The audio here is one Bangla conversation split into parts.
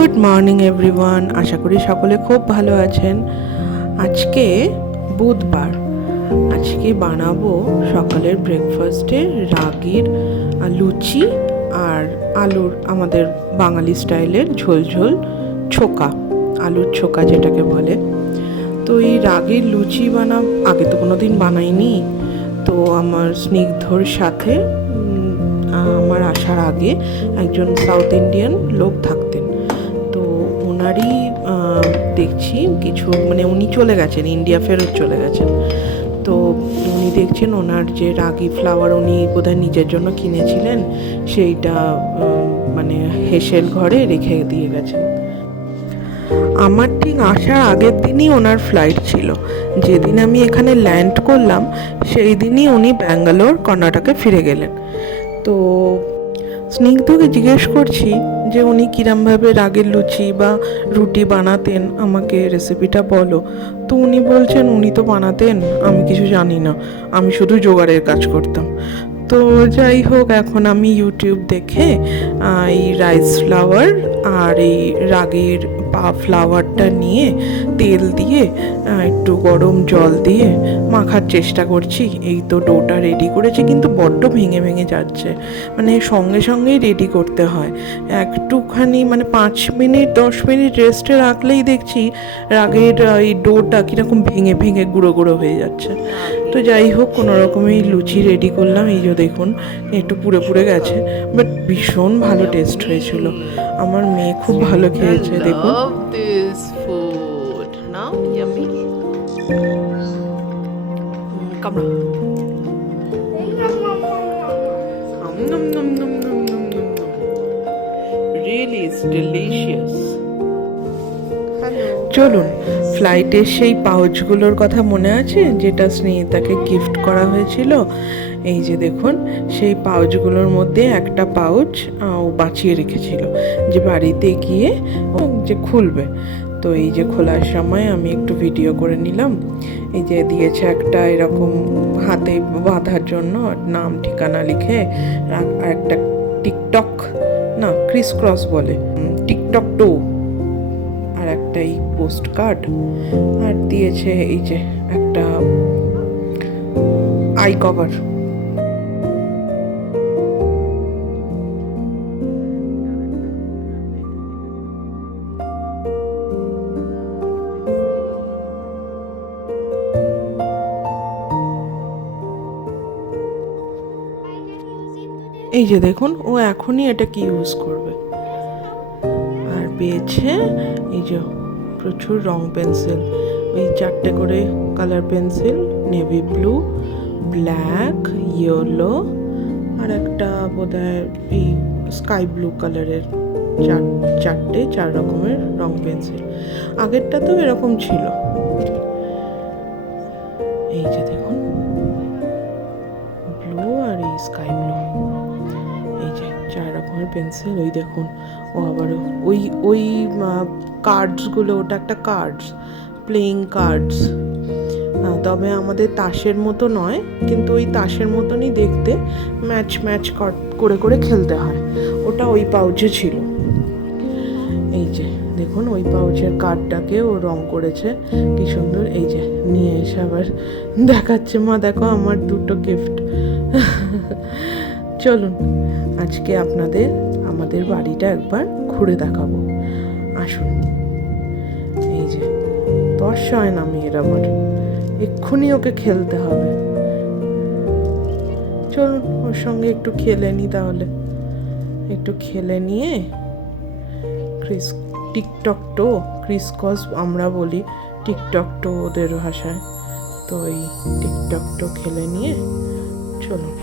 গুড মর্নিং এভরিওয়ান আশা করি সকলে খুব ভালো আছেন। আজকে বুধবার। আজকে বানাবো সকালের ব্রেকফাস্টে রাগির লুচি আর আলুর আমাদের বাঙালি স্টাইলের ঝোল ঝোল ছোকা, আলুর ছোকা যেটাকে বলে। তো এই রাগির লুচি বানাব, আগে তো কোনো দিন বানাইনি। তো আমার স্নিগ্ধর সাথে আমার আসার আগে একজন সাউথ ইন্ডিয়ান লোক থাকতেন। ওনারই দেখছি কিছু মানে উনি চলে গেছেন, ইন্ডিয়া ফেরত চলে গেছেন। তো উনি দেখছেন ওনার যে রাগি ফ্লাওয়ার উনি বোধহয় নিজের জন্য কিনেছিলেন, সেইটা মানে হেসেল ঘরে রেখে দিয়ে গেছেন। আমার ঠিক আসার আগের দিনই ওনার ফ্লাইট ছিল। যেদিন আমি এখানে ল্যান্ড করলাম, সেই দিনই উনি ব্যাঙ্গালোর, কর্ণাটকে ফিরে গেলেন। তো স্নিগ্ধকে জিজ্ঞেস করছি যে উনি কীরমভাবে রাগের লুচি বা রুটি বানাতেন, আমাকে রেসিপিটা বলো। তো উনি বলছেন, উনি তো বানাতেন, আমি কিছু জানি না। আমি শুধু জোগাড়ের কাজ করতাম। তো যাই হোক, এখন আমি ইউটিউব দেখে এই রাইস ফ্লাওয়ার আর এই রাগের পা ফ্লাওয়ারটা নিয়ে তেল দিয়ে একটু গরম জল দিয়ে মাখার চেষ্টা করছি। এই তো ডোটা রেডি করেছি, কিন্তু বড্ড ভেঙে ভেঙে যাচ্ছে। মানে সঙ্গে সঙ্গেই রেডি করতে হয়। একটুখানি মানে পাঁচ মিনিট, দশ মিনিট রেস্টে রাখলেই দেখছি রাগের এই ডোটা কীরকম ভেঙে ভেঙে গুঁড়ো গুঁড়ো হয়ে যাচ্ছে। তো যাই হোক, কোনো রকমে এই লুচি রেডি করলাম। এই যে দেখুন, একটু পুড়ে পুড়ে গেছে বাট ভীষণ ভালো টেস্ট হয়েছিল। আমার মেয়ে খুব ভালো খেয়েছে দেখুন। চলুন ফ্লাইটের সেই পাউচগুলোর কথা মনে আছে যেটা স্নেহিতাকে গিফট করা হয়েছিল? এই যে দেখুন, সেই পাউচগুলোর মধ্যে একটা পাউচ ও বাঁচিয়ে রেখেছিল যে বাড়িতে গিয়ে ও যে খুলবে। তো এই যে খোলার সময় আমি একটু ভিডিও করে নিলাম। এই যে দিয়েছে একটা এরকম হাতে বাঁধার জন্য নাম, ঠিকানা লিখে আর একটা টিকটক, না, ক্রিস ক্রস বলে টিকটক টু আর একটা এই পোস্ট কার্ড। আর দিয়েছে এই যে একটা আই কভার। এই যে দেখুন, ও এখনই এটা কি ইউজ করবে। আর পেয়েছে এই যে প্রচুর রং পেন্সিল। ওই চারটে করে colour pencil navy blue black yellow আর একটা বোধহয় এই স্কাই ব্লু কালারের চার, চারটে, চার রকমের রং পেন্সিল। আগেরটা তো এরকম ছিল। এই যে দেখুন ব্লু আর এই স্কাই পেন্সিল, ওই দেখুন। ও আবার ওই ওই কার্ডসগুলো, ওটা একটা কার্ডস, প্লেইং কার্ডস। তবে আমাদের তাসের মতো নয়, কিন্তু ওই তাসের মতনই দেখতে ম্যাচ ম্যাচ করে করে খেলতে হয়। ওটা ওই পাউচে ছিল। এই যে, দেখুন ওই পাউচের কার্ডটাকে ও রং করেছে, কি সুন্দর। এই যে, নিয়ে এসে আবার দেখাচ্ছে, মা, দেখো আমার দুটো গিফট চলুন, আজকে আপনাদের, আমাদের বাড়িটা একবার ঘুরে দেখাবো। আসুন। এই যে দশ হয় না আমার। এক্ষুনি ওকে খেলতে হবে। চলুন, ওর সঙ্গে একটু খেলে নি তাহলে। একটু খেলে নিয়ে, ক্রিস, টিকটক টো ক্রিসকস আমরা বলি টিকটক টো ওদের ভাষায়। তো এই টিকটক টো খেলে নিয়ে, চলুন।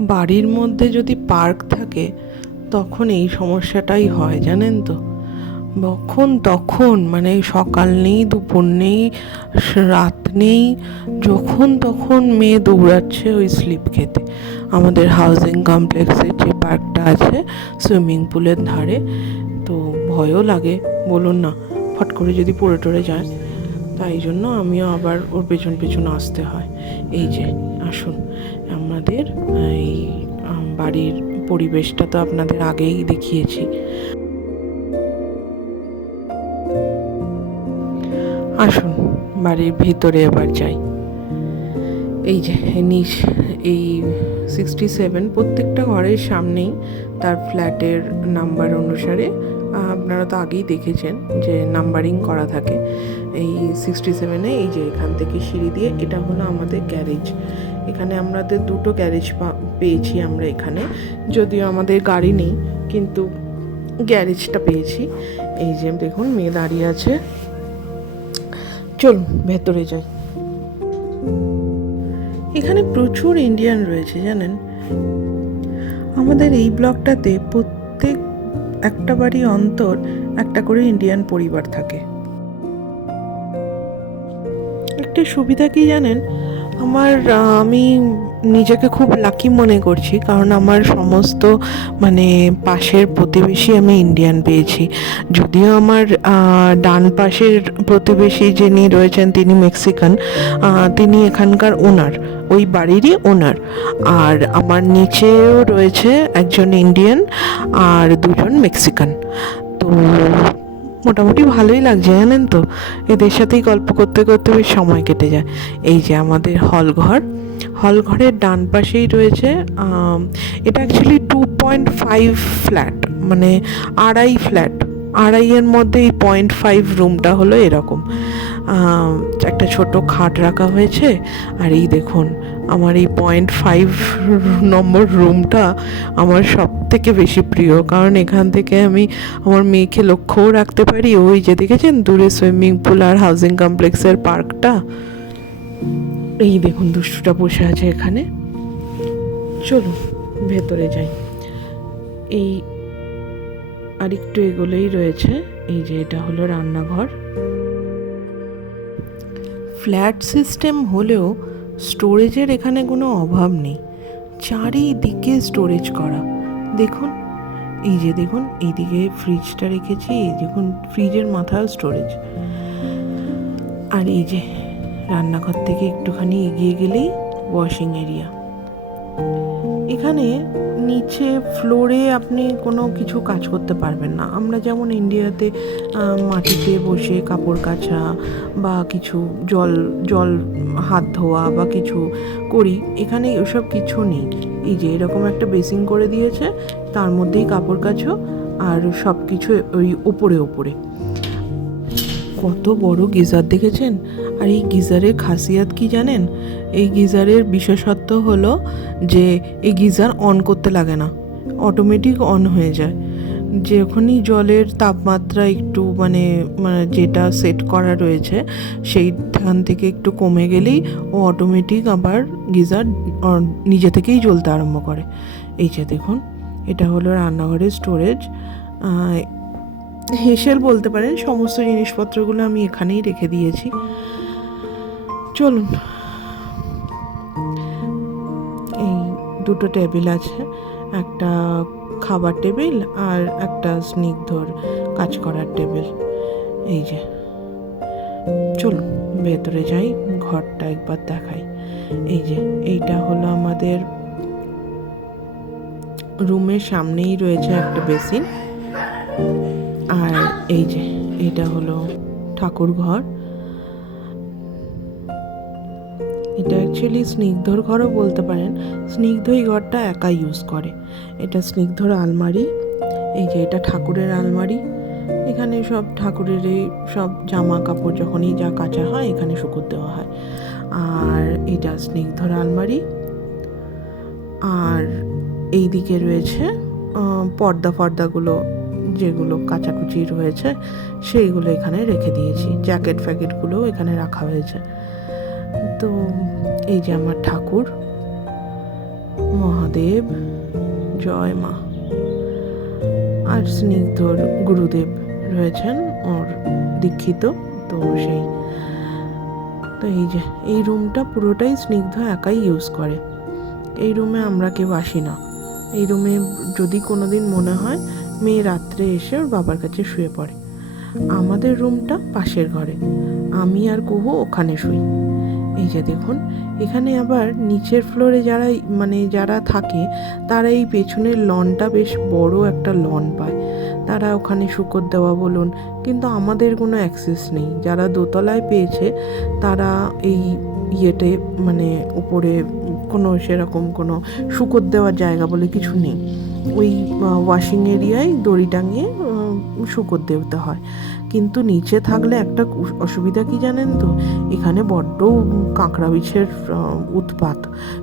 বাড়ির মধ্যে যদি পার্ক থাকে, তখন এই সমস্যাটাই হয়, জানেন তো? যখন তখন মানে সকাল নেই, দুপুর নেই রাত নেই, যখন তখন মেয়ে দৌড়াচ্ছে ওই স্লিপ খেতে। আমাদের হাউজিং কমপ্লেক্সের যে পার্কটা আছে, সুইমিং পুলের ধারে, তো ভয়ও লাগে, বলুন না, ফট করে যদি পড়ে টরে যায়। তাই জন্য আমিও আবার ওর পেছন পেছন আসতে হয়। এই যে, আসুন। আমাদের। এই বাড়ির পরিবেশটা তো আপনাদের আগেই দেখিয়েছি। আসুন, বাড়ির ভিতরে এবার যাই। এই যে নিচ, এই সিক্সটি সেভেন প্রত্যেকটা ঘরের সামনেই তার ফ্ল্যাটের নাম্বার অনুসারে আপনারা তো আগেই দেখেছেন যে নাম্বারিং করা থাকে। এই সিক্সটি সেভেনে এই যে এখান থেকে সিঁড়ি দিয়ে, এটা হলো আমাদের গ্যারেজ। এখানে আমাদের দুটো গ্যারেজ পেয়েছি আমরা এখানে। যদিও আমাদের গাড়ি নেই, কিন্তু গ্যারেজটা পেয়েছি। এই যে দেখুন, মেয়ে দাঁড়িয়ে আছে। চলুন, ভেতরে যাই। এখানে প্রচুর ইন্ডিয়ান রয়েছে, জানেন? আমাদের এই ব্লকটাতে প্রত্যেক একটা বাড়ি অন্তর একটা করে ইন্ডিয়ান পরিবার থাকে। একটা সুবিধা কি জানেন? আমার আমি নিজেকে খুব লাকি মনে করছি, কারণ আমার সমস্ত মানে পাশের প্রতিবেশী আমি ইন্ডিয়ান পেয়েছি। যদিও আমার ডান পাশের প্রতিবেশী যিনি রয়েছেন, তিনি মেক্সিকান তিনি এখানকার ওনার ওই বাড়িরই ওনার আর আমার নিচেও রয়েছে একজন ইন্ডিয়ান আর দুজন মেক্সিকান তো মোটামুটি ভালোই লাগছে, জানেন তো? এদের সাথেই গল্প করতে করতে বেশ সময় কেটে যায়। এই যে আমাদের হল ঘর হল ঘরের ডান পাশেই রয়েছে এটা actually two point five flat মানে আড়াই ফ্ল্যাট আড়াইয়ের মধ্যে এই পয়েন্ট ফাইভ রুমটা হলো এরকম। একটা ছোট খাট রাখা হয়েছে, আর এই দেখুন, আমার এই পয়েন্ট ফাইভ নম্বর রুমটা আমার সব থেকে বেশি প্রিয়। কারণ এখান থেকে আমি আমার মেয়েকে লক্ষ্যও রাখতে পারি। ওই যে দেখেছেন দূরে সুইমিং পুল আর হাউজিং কমপ্লেক্সের পার্কটা? এই দেখুন, দুষ্টুটা বসে আছে এখানে। চলুন, ভেতরে যাই। এই আর একটু এগোলেই রয়েছে। এই যে এটা হলো রান্নাঘর। ফ্ল্যাট সিস্টেম হলেও স্টোরেজের এখানে কোনো অভাব নেই। চারিদিকে স্টোরেজ করা। দেখুন, এই যে দেখুন, এইদিকে ফ্রিজটা রেখেছি, এই দেখুন ফ্রিজের মাথা স্টোরেজ আর এই যে রান্নাঘর থেকে একটুখানি এগিয়ে গেলেই ওয়াশিং এরিয়া এখানে নিচে ফ্লোরে আপনি কোনো কিছু কাজ করতে পারবেন না। আমরা যেমন ইন্ডিয়াতে মাটিতে বসে কাপড় কাচা বা কিছু জল জল হাত ধোয়া বা কিছু করি, এখানে ওসব কিছু নেই। এই যে এরকম একটা বেসিং করে দিয়েছে তার মধ্যেই কাপড় কাচো আর সব কিছু ওই ওপরে ওপরে কত বড় গিজার দেখেছেন? আর এই গিজারের খাসিয়াত কি জানেন? এই গিজারের বিশেষত্ব হলো যে এই গিজার অন করতে লাগে না। অটোমেটিক অন হয়ে যায়। যখনই জলের তাপমাত্রা একটু মানে মানে যেটা সেট করা রয়েছে, সেইখান থেকে একটু কমে গেলেই ও অটোমেটিক আবার গিজার নিজে থেকেই জ্বলতে আরম্ভ করে। এই যে দেখুন এটা হলো রান্নাঘরের স্টোরেজ হেসেল বলতে পারেন, সমস্ত জিনিসপত্রগুলো আমি এখানেই রেখে দিয়েছি। চলুন। এই দুটো টেবিল আছে, একটা খাবার টেবিল আর একটা স্নিগ্ধর কাজ করার টেবিল এই যে। চলুন, ভেতরে যাই, ঘরটা একবার দেখাই। এই যে, এইটা হলো আমাদের রুমের সামনেই রয়েছে একটা বেসিন। আর এই যে, এটা হলো ঠাকুর ঘর এটা অ্যাকচুয়ালি স্নিগ্ধর ঘরও বলতে পারেন। স্নিগ্ধ এই ঘরটা একা ইউজ করে। এটা স্নিগ্ধর আলমারি। এই যে, এটা ঠাকুরের আলমারি। এখানে সব ঠাকুরের এই সব জামা কাপড় যখনই যা কাচা হয়, এখানে শুকুর দেওয়া হয়। আর এটা স্নিগ্ধর আলমারি। আর এই দিকে রয়েছে পর্দা ফর্দাগুলো যেগুলো কাচাকুচি রয়েছে, সেইগুলো এখানে রেখে দিয়েছি। জ্যাকেট ফ্যাকেটগুলোও এখানে রাখা হয়েছে। তো এই যে আমার ঠাকুর, মহাদেব, জয় মা। আর স্নিগ্ধর গুরুদেব রয়েছেন ওর দীক্ষিত, তো সেই। তো এই যে, এই রুমটা পুরোটাই স্নিগ্ধ একাই ইউজ করে। এই রুমে আমরা কেউ আসি না। এই রুমে যদি কোনো দিন মনে হয়, মেয়ে রাত্রে এসে ওর বাবার কাছে শুয়ে পড়ে। আমাদের রুমটা পাশের ঘরে। আমি আর কুহু ওখানে শুই। এই যে দেখুন, এখানে আবার নিচের ফ্লোরে যারা মানে যারা থাকে, তারা এই পেছনের লনটা বেশ বড় একটা লন পায়। তারা ওখানে শুকর দেওয়া বলুন, কিন্তু আমাদের কোনো অ্যাক্সেস নেই। যারা দোতলায় পেয়েছে, তারা এই ইয়েতে মানে উপরে কোনো সেরকম কোনো শুকোর দেওয়ার জায়গা বলে কিছু নেই। ওই ওয়াশিং এরিয়ায় দড়ি টাঙিয়ে শুকোর দেওতে হয়। কিন্তু নিচে থাকলে একটা অসুবিধা কি জানেন তো? এখানে বড্ড কাঁকড়া বিছের উৎপাত।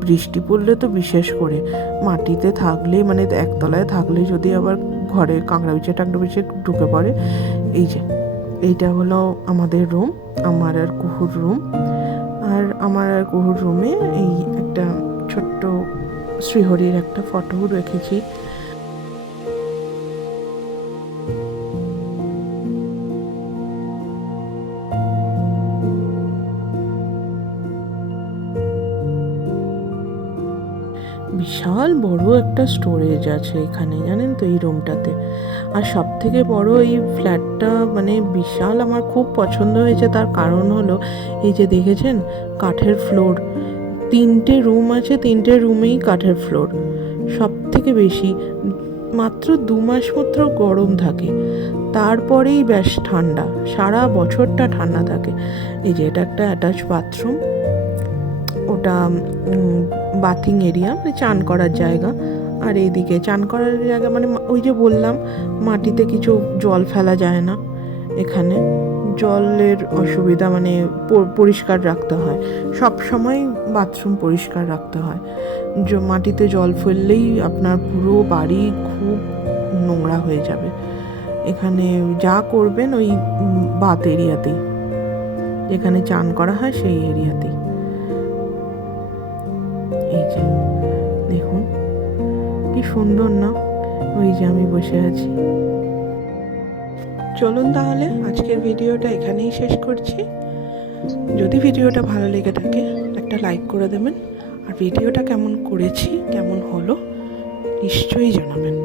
বৃষ্টি পড়লে তো বিশেষ করে। মাটিতে থাকলে মানে একতলায় থাকলে যদি আবার ঘরে কাঁকড়া বিছে টাকড়া বিছে ঢুকে পড়ে, এই যে, এইটা হলো আমাদের রুম আমার আর কুহুর রুম আর আমার আর কুহুর রুমে এই একটা ছোট্ট শ্রীহরির একটা ফটোও রেখেছি। বিশাল বড় একটা স্টোরেজ আছে এখানে, জানেন তো এই রুমটাতে আর সব থেকে বড় এই ফ্ল্যাটটা মানে বিশাল, আমার খুব পছন্দ হয়েছে। তার কারণ হলো, এই যে দেখেছেন? কাঠের ফ্লোর তিনটে রুম আছে, তিনটে রুমেই কাঠের ফ্লোর সব থেকে বেশি, মাত্র দু মাস মাত্র গরম থাকে। তারপরেই বেশ ঠান্ডা, সারা বছরটা ঠান্ডা থাকে। এই যে এটা একটা অ্যাটাচ বাথরুম ওটা বাথিং এরিয়া মানে চান করার জায়গা। আর এইদিকে চান করার জায়গা মানে ওই যে বললাম, মাটিতে কিছু জল ফেলা যায় না। এখানে জলের অসুবিধা মানে পরিষ্কার রাখতে হয়। সব সময় বাথরুম পরিষ্কার রাখতে হয়। মাটিতে জল ফেললেই আপনার পুরো বাড়ি খুব নোংরা হয়ে যাবে। এখানে যা করবেন ওই বাত এরিয়াতেই। যেখানে চান করা হয় সেই এরিয়াতেই। এই যে, দেখুন, কি সুন্দর না? ওই যে আমি বসে আছি। চলুন তাহলে, আজকের ভিডিওটা এখানেই শেষ করছি। যদি ভিডিওটা ভালো লেগে থাকে একটা লাইক করে দেবেন। আর ভিডিওটা কেমন করেছি, কেমন হলো, নিশ্চয়ই জানাবেন।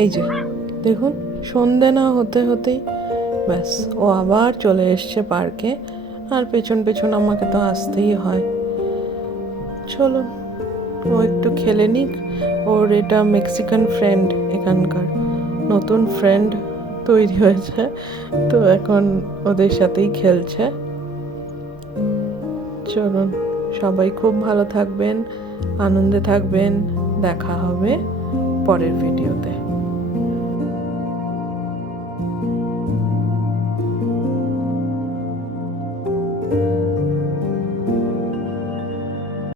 এই যে, দেখুন, সন্ধে না হতে হতেই ব্যাস, ও আবার চলে এসছে পার্কে। আর পেছন পেছন আমাকে তো আসতেই হয়। চলো, ও একটু খেলে নিক। ওর এটা মেক্সিকান ফ্রেন্ড এখানকার। নতুন ফ্রেন্ড তৈরি হয়েছে। তো এখন ওদের সাথেই খেলছে। চলুন, সবাই খুব ভালো থাকবেন, আনন্দে থাকবেন। দেখা হবে পরের ভিডিওতে